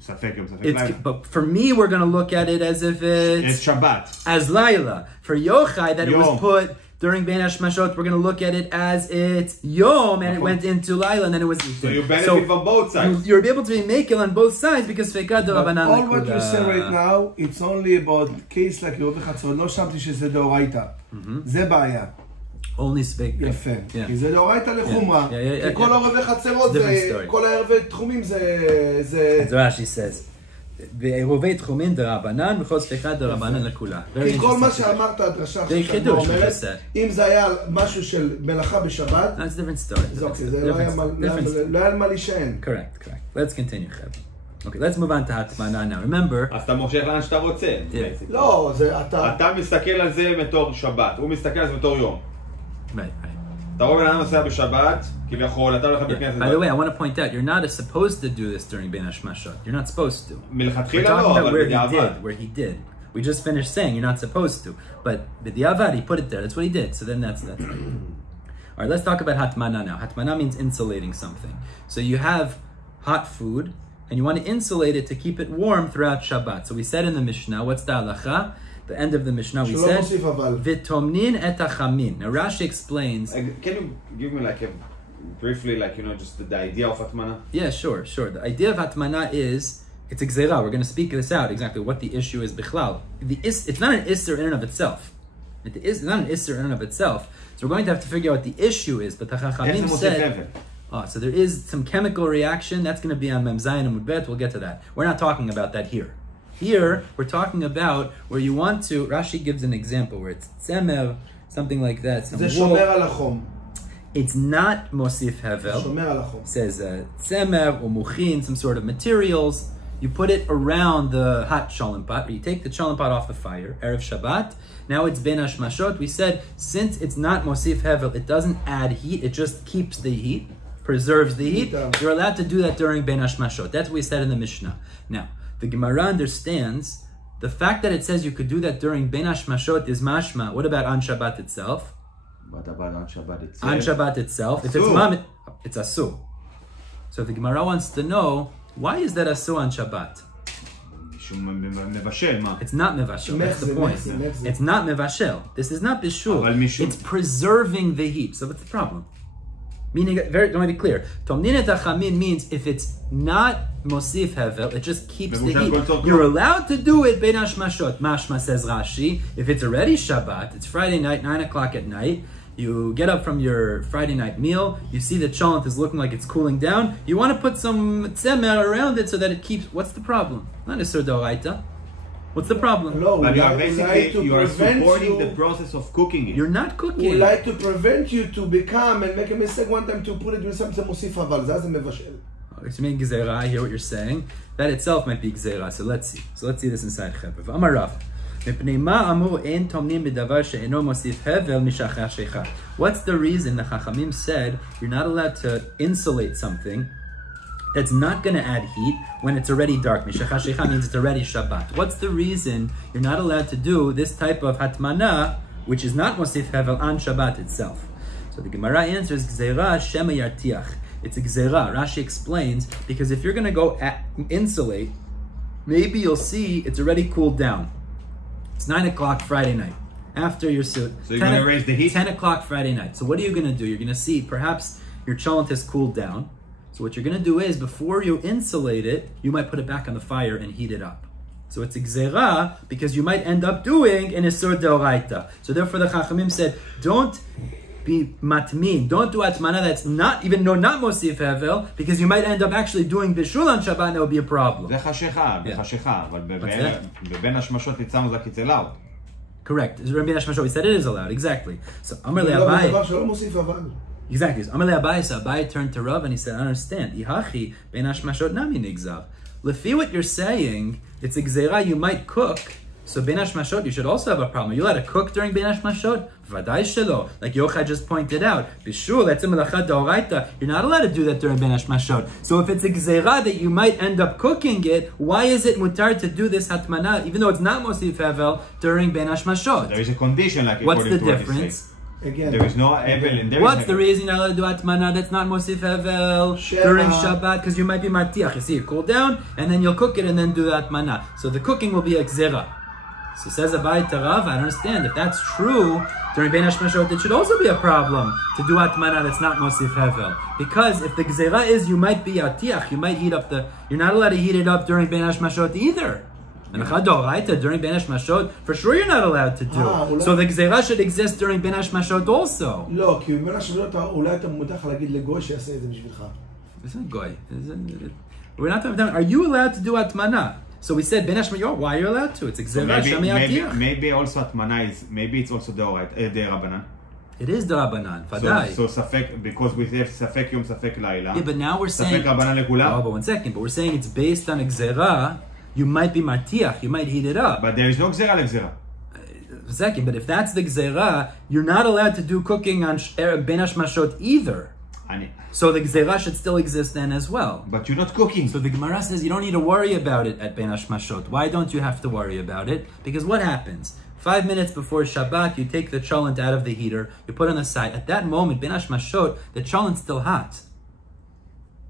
ספק יום ספק לילה. But for me, we're going to look at it as if It's it's שבת. as Laila. For Yochai, that it was Yom. put during bein hashmashot, we're going to look at it as it's Yom, and it went into Laila, and then it was eaten. So you benefit from both sides. You're able to be makil on both sides because fekad But rabanan all what you say right now, it's only about case like יום וחצות, לא שמתי שזה דאורייתא. זה בעיה. only speak. יפה. Yeah. כי זה דאורייתא לחומרה. Yeah. כי כל ערבי חצרות, Different story. כל הערבי תחומים זה... As Rashi says, eiruvei techumin derabanan v'chol sfecha derabanan lekula. כי כל מה שאמרת, הדרשה זה עכשיו חידוש, אומרת, זה אם זה היה משהו של מלאכה בשבת, That's a different story. זה אוקיי, זה לא היה מה להישען. Correct. Let's continue, Chav. Okay, let's move on to hatmana now. Remember, אז אתה מושך לאן שאתה רוצה. basically. לא, זה אתה... אתה מסתכל על זה בתור שבת, הוא מסתכל על זה בתור יום. right. אתה רואה בן אדם נוסע בשבת, כביכול, אתה הולך לבית כנסת. By the way, I want to point out, you're not supposed to do this during bein hashmashot. You're not supposed to. We're מלכתחילה talking לא, about אבל בדיעבד. where he did. We just finished saying you're not supposed to. But b'diavad, he put it there. That's what he did. So then that's right. All right, let's talk about hatmana now. Hatmana means insulating something. So you have hot food, and you want to insulate it to keep it warm throughout Shabbat. So we said in the Mishnah, what's the halacha? The end of the Mishnah, we שלא said, מוסיף אבל. v'tomnin et hachamin. Now Rashi explains, Can you give me like a briefly, like, you know, just the idea of hatmana? yeah, sure. The idea of hatmana is, it's a gzeira. We're going to speak this out, exactly what the issue is bichlal. It's not an isser in and of itself. It's not an isser in and of itself. So we're going to have to figure out what the issue is. But the Chachamim said, so there is some chemical reaction. That's going to be on Mem Zayin and Amud Bet. We'll get to that. We're not talking about that here. Here, we're talking about where you want to, Rashi gives an example where it's tzemer, something like that. Some זה wool. שומר על החום. it's not mosif hevel. It says tzemer or muchin, some sort of materials. You put it around the hot shalom pot, or you take the shalom pot off the fire, Erev Shabbat. Now it's bein hashmashot. We said, since it's not mosif hevel, it doesn't add heat, it just keeps the heat, preserves the heat. You're allowed to do that during bein hashmashot. That's what we said in the Mishnah. Now, the Gemara understands the fact that it says you could do that during bein hashmashot is mashma. What about on Shabbat itself? What about on Shabbat itself? On Shabbat itself, if it's mamit, it's asur. So the Gemara wants to know, why is that asur on Shabbat? It's not mevashel. That's the point. It's not mevashel. This is not bishul. It's preserving the heat. So what's the problem? Meaning, don't want to be clear. Tomnin et techumin means if it's not mosif hevel, it just keeps the heat. You're allowed to do it bein hashmashot. Mashma says Rashi. If it's already Shabbat, it's Friday night, 9 o'clock at night. You get up from your Friday night meal, you see the cholent is looking like it's cooling down, you want to put some tzemer around it so that it keeps, what's the problem? Not a d'oraita. What's the problem? No, but you are supporting the process of cooking it. You're not cooking. We like to prevent you to become and make a mistake one time to put it with something mosif haval. That's a mevashel. Okay, so you mean gzeira, I hear what you're saying. That itself might be gzeira, so let's see. So let's see this inside Chepev. Amar Rav. What's the reason the Chachamim said you're not allowed to insulate something that's not going to add heat when it's already dark? Mishachashecha means it's already Shabbat. What's the reason you're not allowed to do this type of hatmana, which is not mosif hevel, on Shabbat itself? So the Gemara answers, Gzeira shema yartiach. It's a gzeira. Rashi explains, because if you're going to go insulate, maybe you'll see it's already cooled down. It's 9 o'clock Friday night, after your suit. So you're going to raise the heat? 10 o'clock Friday night. So what are you going to do? You're going to see, perhaps your cholent has cooled down. So what you're going to do is, before you insulate it, you might put it back on the fire and heat it up. So it's a gzeira, because you might end up doing an isur deoraita. So therefore the Chachamim said, don't be matmin, don't do hatmana that's not mosif hevel, because you might end up actually doing bishul on Shabbat and it will be a problem. זה חשיכה, אבל בבין hashmashot it sounds like it's allowed. Correct. Bein hashmashot, we said it is allowed, exactly. So Amar le Abai. Exactly. So Amar le Abai, so Abai turned to Rav and he said, I understand. Ihachi bein hashmashot nami nigzav. Lefi what you're saying, it's a gzeira, you might cook. So bein hashmashot, you should also have a problem. Are you allowed to cook during bein hashmashot? V'adai shelo. Like Yochai just pointed out. Bishul, that's a melacha d'oraita. You're not allowed to do that during bein hashmashot. So if it's a gzeira that you might end up cooking it, why is it mutar to do this hatmana, even though it's not mosif hevel, during bein hashmashot? There is a condition, like what's the difference? Again, there is no hevel. What's the reason you're allowed to do hatmana that's not mosif hevel during Shabbat? Because you might be martiach. You see it cool down, and then you'll cook it and then do the hatmana. So the cooking will be a gzeira. So says Abai to Rav, I understand. If that's true, during bein hashmashot, it should also be a problem to do hatmana that's not mosif hevel. Because if the gzeira is you might be atiach, you might heat up you're not allowed to heat it up during bein hashmashot either. And during bein hashmashot, for sure you're not allowed to do. So the gzeira should exist during bein hashmashot also. לא, כי בבין hashmashot אולי אתה מותח להגיד לגוי שיעשה את זה בשבילך. It's not goy. We're not talking about, are you allowed to do hatmana? So we said, bein hashmashot, why are you allowed to? It's gzeira. Maybe also hatmana is, maybe it's also de'rabanan. It is derabanan, vadai. So safek, because we have safek yom, safek laila. Yeah, but now we're saying, safek rabanan lekula. Oh, but 1 second, but we're saying it's based on a gzeira. You might be martiach, you might heat it up. But there is no gzeira legzeira. Second, but if that's the gzeira, you're not allowed to do cooking on bein hashmashot either. So the gzeira should still exist then as well. But you're not cooking. So the Gemara says you don't need to worry about it at bein hashmashot. Why don't you have to worry about it? Because what happens? 5 minutes before Shabbat, you take the cholent out of the heater, you put it on the side. At that moment, bein hashmashot, the cholent's still hot.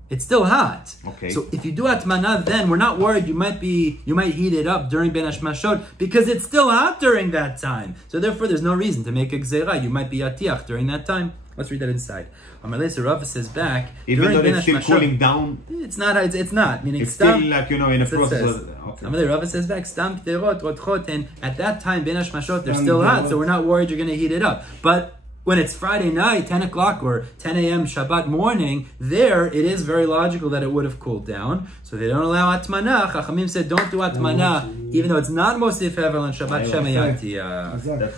It's still hot. Okay. So if you do hatmana, then we're not worried you might heat it up during bein hashmashot because it's still hot during that time. So therefore, there's no reason to make a gzeira. You might be atiach during that time. Let's read that inside. Amalei Rav says back. Even though it's still cooling down. It's not. It's not. Meaning it's still like in a process. Amalei Rav says back. Stam kterot rotchot, and at that time bein hashmashot they're still hot, so we're not worried you're going to heat it up. But When it's Friday night, 10 o'clock or 10 a.m. Shabbat morning, there it is very logical that it would have cooled down. So they don't allow hatmana. Chachamim said don't do hatmana, even though it's not mosif hevel on Shabbat Shemayati.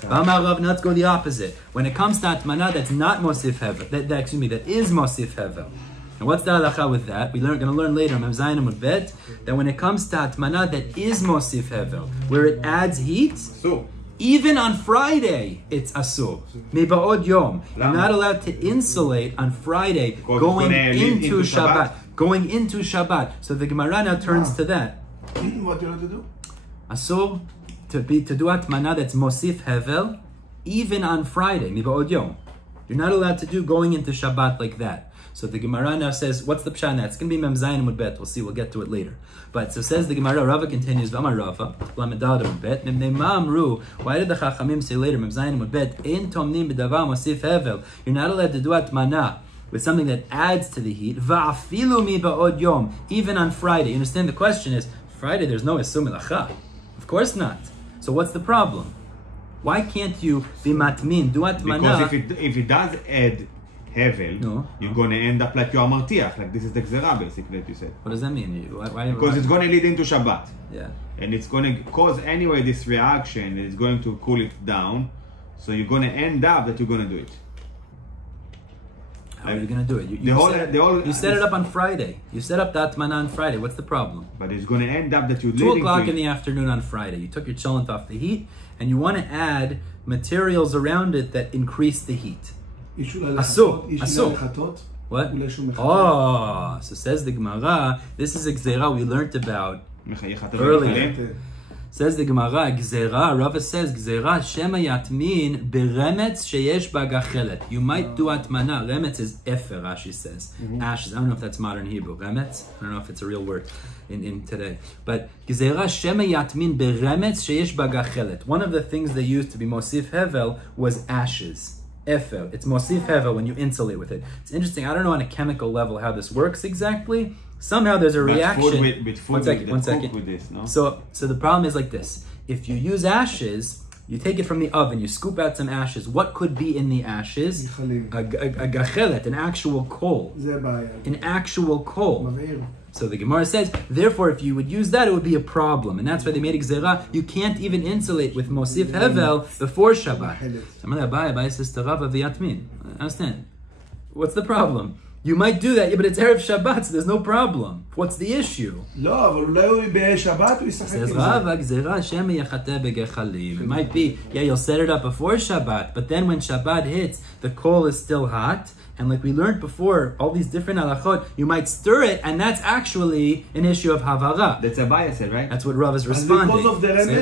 Now let's go the opposite. When it comes to hatmana, that's not mosif hevel. That is mosif hevel. And what's the halacha with that? We're going to learn later, Amud Bet, that when it comes to hatmana, that is mosif hevel, where it adds heat. So. Even on Friday, it's asur. Meba'od yom. You're not allowed to insulate on Friday going into Shabbat. Going into Shabbat. So the Gemara now turns to that. What you're allowed to do? Asur, to do hatmana that's mosif hevel, even on Friday. Meba'od yom. You're not allowed to do going into Shabbat like that. So the Gemara now says, what's the pshat? It's going to be Mem Zayin Amud Bet. We'll see. We'll get to it later. But so says the Gemara. Rava continues. V'amar Rava. Lamed Daled Amud Bet. Mema Amru. Why did the Chachamim say later Mem Zayin Amud Bet? Ein tomnim b'davar mosif hevel. You're not allowed to do hatmana with something that adds to the heat. Va'afilu mi ba'od yom. Even on Friday. You understand? The question is, Friday there's no isur melacha. Of course not. So what's the problem? Why can't you be matmin? Do hatmana? Because if it does add hevel, you're going to end up like you are martiach, like this is the gzera basically that you said. What does that mean? Because it's going to lead into Shabbat. Yeah. And it's going to cause anyway this reaction, and it's going to cool it down. So you're going to end up that you're going to do it. How are you going to do it? You set it up on Friday. You set up the hatmana on Friday. What's the problem? But it's going to end up that you're 2 o'clock in the afternoon on Friday. You took your cholent off the heat, and you want to add materials around it that increase the heat. Asur. What? Oh, so says the Gemara, this is a gzera we learned about earlier. Says the Gemara, gzera, Rava says, gzera shema yatmin beremetz sheyesh bagachelet. You might do hatmana. Remetz is efer, Rashi says. Ashes. I don't know if that's modern Hebrew. Remetz? I don't know if it's a real word in today. But gzera shema yatmin beremetz sheyesh bagachelet. One of the things they used to be mosif hevel was ashes. Efer. It's mosif hevel when you insulate with it. It's interesting. I don't know on a chemical level how this works exactly. Somehow there's a reaction. One second. With this, no? So the problem is like this. If you use ashes, you take it from the oven, you scoop out some ashes. What could be in the ashes? A gachelet, an actual coal. An actual coal. So the Gemara says, therefore, if you would use that, it would be a problem. And that's why they made a gzera. You can't even insulate with mosif hevel before Shabbat. Abai says to Rava v'yatmin. Understand? What's the problem? You might do that, but it's Erev Shabbat, so there's no problem. What's the issue? Says Rava, gzera Hashem yachateh begechalim. It might be, you'll set it up before Shabbat, but then when Shabbat hits, the coal is still hot. And like we learned before, all these different halachot, you might stir it, and that's actually an issue of havara. That's Abaya said, right? That's what Rav is responding. Because of the remez,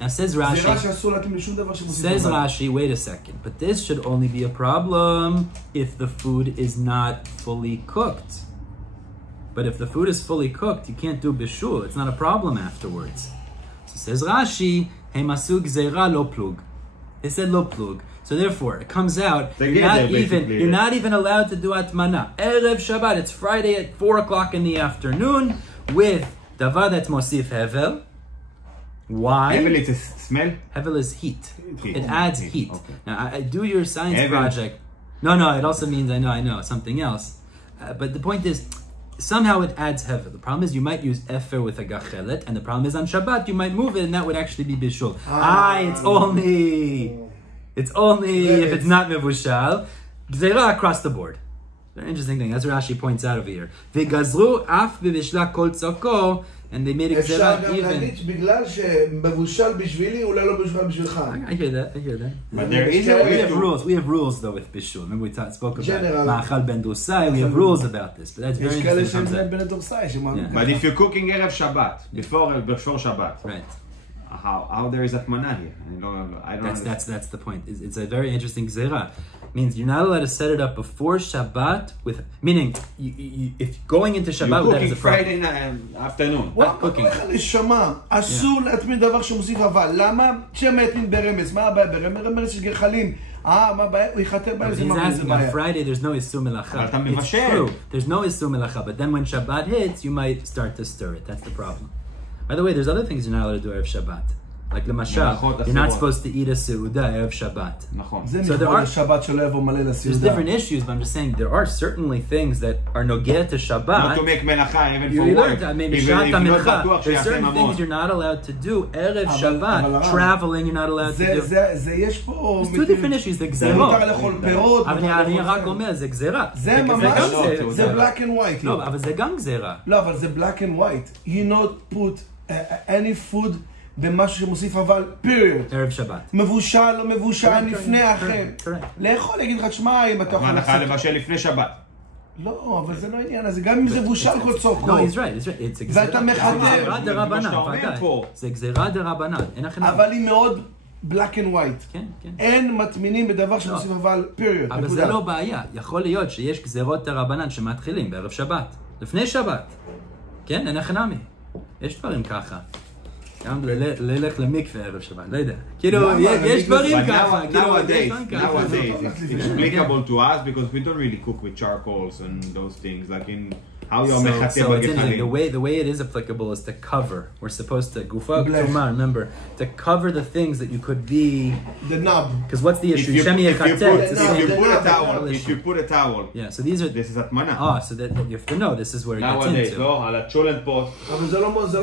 now says Rashi, wait a second, but this should only be a problem if the food is not fully cooked. But if the food is fully cooked, you can't do bishul. It's not a problem afterwards. So says Rashi, Heimasu gzeira lo plug. It said lo plug. So therefore, it comes out, you're not even allowed to do hatmana. Erev Shabbat, it's Friday at 4 o'clock in the afternoon with davar that's mosif hevel. Why? Hevel is a smell? Hevel is heat. It adds heat. Okay. Now, I do your science hevel. Project. No, it also means, I know, something else. But the point is, somehow it adds hevel. The problem is you might use efer with a gachelet, and the problem is on Shabbat you might move it, and that would actually be bishul. It's only if it's not mevushal. Gzeira across the board. Very interesting thing. That's what Rashi points out over here. V'gazru af b'vishla kol tzoko, and they made a gzeira even. I hear that. But there is we have rules. We have rules though with bishul. Remember we spoke about ma'achal ben dusai. We have rules about this, but that's very interesting. But if you're cooking Erev Shabbat before Shabbat, right? How there is hatmana here? I don't that's the point. It's a very interesting gzera. Means you're not allowed to set it up before Shabbat with, meaning if going into Shabbat, that is a problem. Friday afternoon. Not cooking. אסור להטמין דבר שמוסיף אבל. למה? שמא יטמין ברמז. מה הבעיה? ברמז יש גחלים. מה הבעיה? הוא יחתר בהם, זה מה זה בעיה. On Friday there's no isur melacha. אתה It's מבשל. true. There's no isur melacha, but then when Shabbat hits, you might start to stir it. That's the problem. By the way, there's other things you're not allowed to do Erev Shabbat. Like Lemashal, you're not supposed to eat a seuda Erev Shabbat. So there are there's different issues, but I'm just saying there are certainly things that are nogeh to Shabbat. Not to make melacha even for work. There's certain things you're not allowed to do Erev Shabbat. Traveling, you're not allowed to do. There's two different issues. The gzerot. אני רק אומר, זה גזירה. זה ממש, זה black and white. לא, אבל זה גם גזירה. לא, אבל זה black and white. You not put any food במשהו שמוסיף אבל, period. ערב שבת. מבושל, לא מבושל, לפני אחר. לאכול, להגיד לך, שמע, אם אתה אוכל... מה, לך לבשל לפני שבת? לא, אבל זה לא עניין הזה, גם אם זה מבושל כל צורכו. No, he's right, it's a ואתה מחתר. זה גזירה דרבנן, זה גזירה דרבנן. אבל היא מאוד black and white. כן, כן. אין מטמינים בדבר שמוסיף אבל, period. אבל זה לא בעיה. יכול להיות שיש גזירות דרבנן שמתחילים בערב שבת. לפני שבת. כן, אין החנמי. יש דברים ככה. גם ללך למקווה ערב שבת, לא יודע. כאילו, יש דברים ככה. Nowadays, it's applicable to us because we don't really cook with charcoals and those things. Like in how you're mechateh b'gechalim. The way it is applicable is to cover. We're supposed to gufa k'tumah, remember, to cover the things that you could be... The knob. Because what's the issue? If you put a towel. Yeah, so these are... This is hatmana. Oh, so that you have to know this is where it gets into. Nowadays, לא? על הצ'ולנט פה. אבל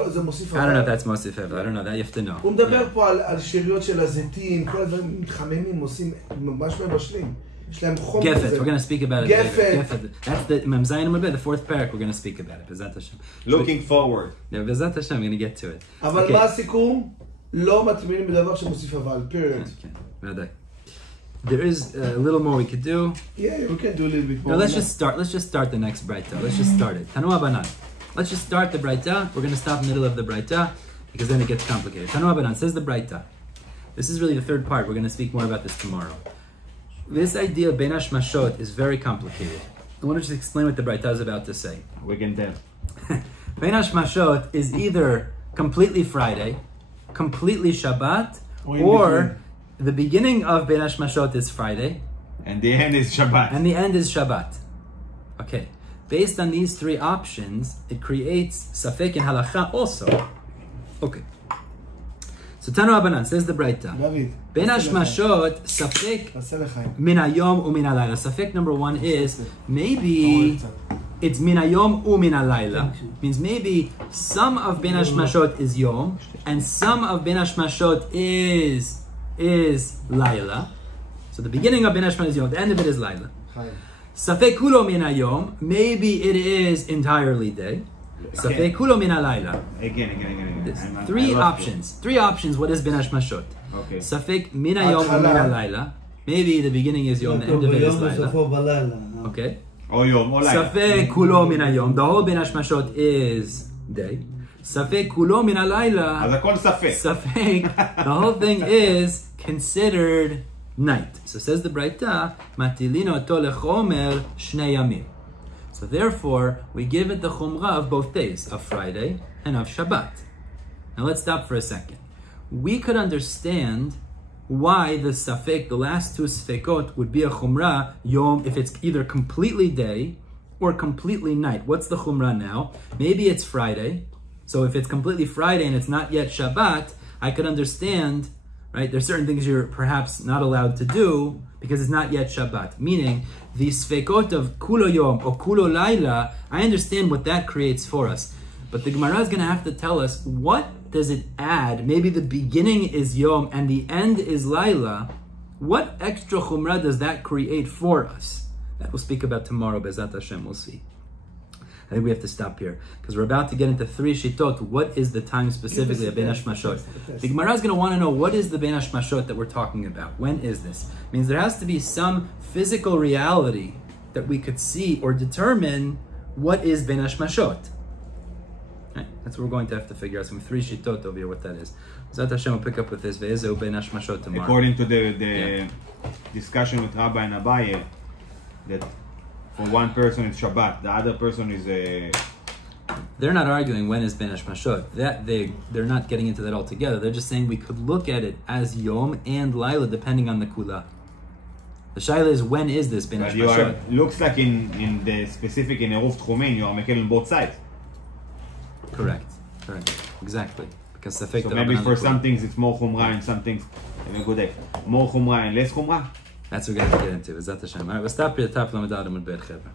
זה מוסיף... I don't know if that's mostly fair, I don't know that, you have to know. הוא מדבר פה על שאריות של הזיתים, כל הדברים מתחממים, עושים ממש מבשלים. יש להם חום כזה. We're going to speak about it later. That's the Memzayin Amud, the fourth parak, we're going to speak about it. B'ezat Hashem. Looking forward. Yeah, B'ezat Hashem, we're going to get to it. אבל מה הסיכום? לא מטמינים בדבר שמוסיף אבל, period. ודאי. There is a little more we could do. Yeah, we can do a little bit more. No, let's just start the next Braita. Let's just start it. Tanu Abanan. Let's just start the Braita. We're going to stop in the middle of the Braita because then it gets complicated. Tanu Abanan says the Braita. This is really the third part. We're going to speak more about this tomorrow. This idea of bein hashmashot is very complicated. I want to just explain what the Braita is about to say. We can tell. Bein hashmashot is either completely Friday, completely Shabbat, or the beginning of bein hashmashot is Friday. And the end is Shabbat. And the end is Shabbat. Okay. Based on these three options, it creates safek and halacha also. Okay. So Tanu Abanan says the Braita. Bein hashmashot safek min hayom u min halayla. Safek number one is maybe it's min hayom u min halayla. Means maybe some of bein hashmashot is yom and some of bein hashmashot is layla. So the beginning of bein hashmashot is yom, the end of it is layla. Safek kulo min hayom, maybe it is entirely day. Safek kulo min halayla. Again. Three options. What is bein hashmashot? Okay. Safek min hayom u min halayla. Maybe the beginning is yom, the end of it is layla. Okay. Or yom or layla. Safek kulo min hayom. The whole bein hashmashot is day. Safek kulo min halayla. אז הכל ספק. Safek. The whole thing is considered night. So says the Braita, matilino oto lechomer shnei yamim. So therefore, we give it the chumrah of both days, of Friday and of Shabbat. Now let's stop for a second. We could understand why the safek, the last two sfekot, would be a chumrah yom if it's either completely day or completely night. What's the chumrah now? Maybe it's Friday. So if it's completely Friday and it's not yet Shabbat, I could understand, right? There's certain things you're perhaps not allowed to do because it's not yet Shabbat. Meaning, the sfekot of kulo yom or kulo laila, I understand what that creates for us. But the Gemara is going to have to tell us, what does it add? Maybe the beginning is yom and the end is laila. What extra chumrah does that create for us? That we'll speak about tomorrow, Be'ezat Hashem, we'll see. I think we have to stop here because we're about to get into three shitot. What is the time specifically of bein hashmashot? The Gemara is going to want to know what is the bein hashmashot that we're talking about. When is this? It means there has to be some physical reality that we could see or determine what is bein hashmashot. Right? That's what we're going to have to figure out. Some three shitot over here. What that is. Zat Hashem will pick up with this ve'ezeu bein hashmashot tomorrow. According to the discussion with Rabbi and Abaye, that for one person it's Shabbat, the other person is a... They're not arguing when is bein hashmashot. They're not getting into that altogether. They're just saying we could look at it as yom and laila depending on the kula. The shaila is when is this bein hashmashot? Looks like in the specific in eruv techumin you are making on both sides. Correct. Exactly. Because safek So maybe for some things it's more chumrah and some things more chumrah and less chumrah. That's what we're going to get into. Is that the Shem? All right, we'll stop here at the top of Amud Amud Bet Chevra.